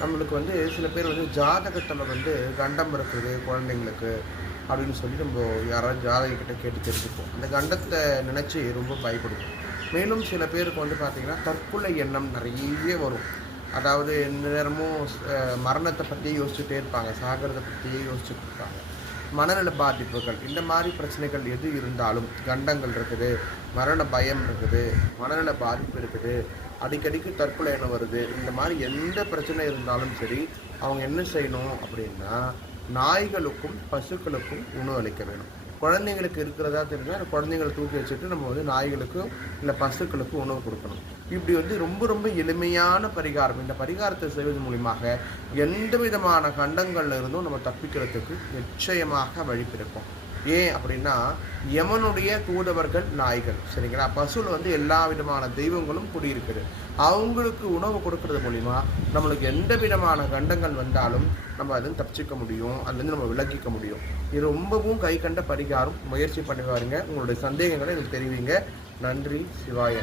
நம்மளுக்கு வந்து சில பேர் வந்து ஜாதகத்தில் வந்து கண்டம் இருக்குது குழந்தைங்களுக்கு அப்படின்னு சொல்லி நம்ம யாராவது ஜாதகிட்ட கேட்டு தெரிஞ்சுப்போம். அந்த கண்டத்தை நினச்சி ரொம்ப பயப்படுவோம். மேலும் சில பேருக்கு வந்து பார்த்திங்கன்னா தற்கொலை எண்ணம் நிறைய வரும். அதாவது எந்த நேரமும் மரணத்தை பற்றியே யோசிச்சுட்டே இருப்பாங்க. சாகிறத பற்றியே யோசிச்சுட்டு இருப்பாங்க. மனநல பாதிப்புகள் இந்த மாதிரி பிரச்சனைகள் எது இருந்தாலும் கண்டங்கள் இருக்குது மரண பயம் இருக்குது மனநல பாதிப்பு இருக்குது அடிக்கடிக்கு தற்கொலை எண்ணம் வருது இந்த மாதிரி எந்த பிரச்சனை இருந்தாலும் சரி அவங்க என்ன செய்யணும் அப்படின்னா நாய்களுக்கும் பசுக்களுக்கும் உணவு அளிக்க வேணும். குழந்தைங்களுக்கு இருக்கிறதா தெரிஞ்சால் அந்த குழந்தைங்களை தூக்கி வச்சுட்டு நம்ம வந்து நாய்களுக்கும் இல்லை பசுக்களுக்கும் உணவு கொடுக்கணும். இப்படி வந்து ரொம்ப ரொம்ப எளிமையான பரிகாரம். இந்த பரிகாரத்தை செய்வது மூலியமாக எந்த விதமான கண்டங்கள்ல இருந்தும் நம்ம தப்பிக்கிறதுக்கு நிச்சயமாக வழி பிறக்கும். ஏன் அப்படின்னா யமனுடைய தூதவர்கள் நாய்கள் சரிங்களா? பசுவில் வந்து எல்லா விதமான தெய்வங்களும் குடியிருக்குது. அவங்களுக்கு உணவு கொடுக்கறது மூலிமா நம்மளுக்கு எந்த விதமான கண்டங்கள் வந்தாலும் நம்ம அதை தப்பிச்சிக்க முடியும். அதுலேருந்து நம்ம விளக்கிக்க முடியும். இது ரொம்பவும் கை கண்ட பரிகாரம். முயற்சி பண்ணி பாருங்க. உங்களுடைய சந்தேகங்களை எனக்கு தெரிவிங்க. நன்றி. சிவாய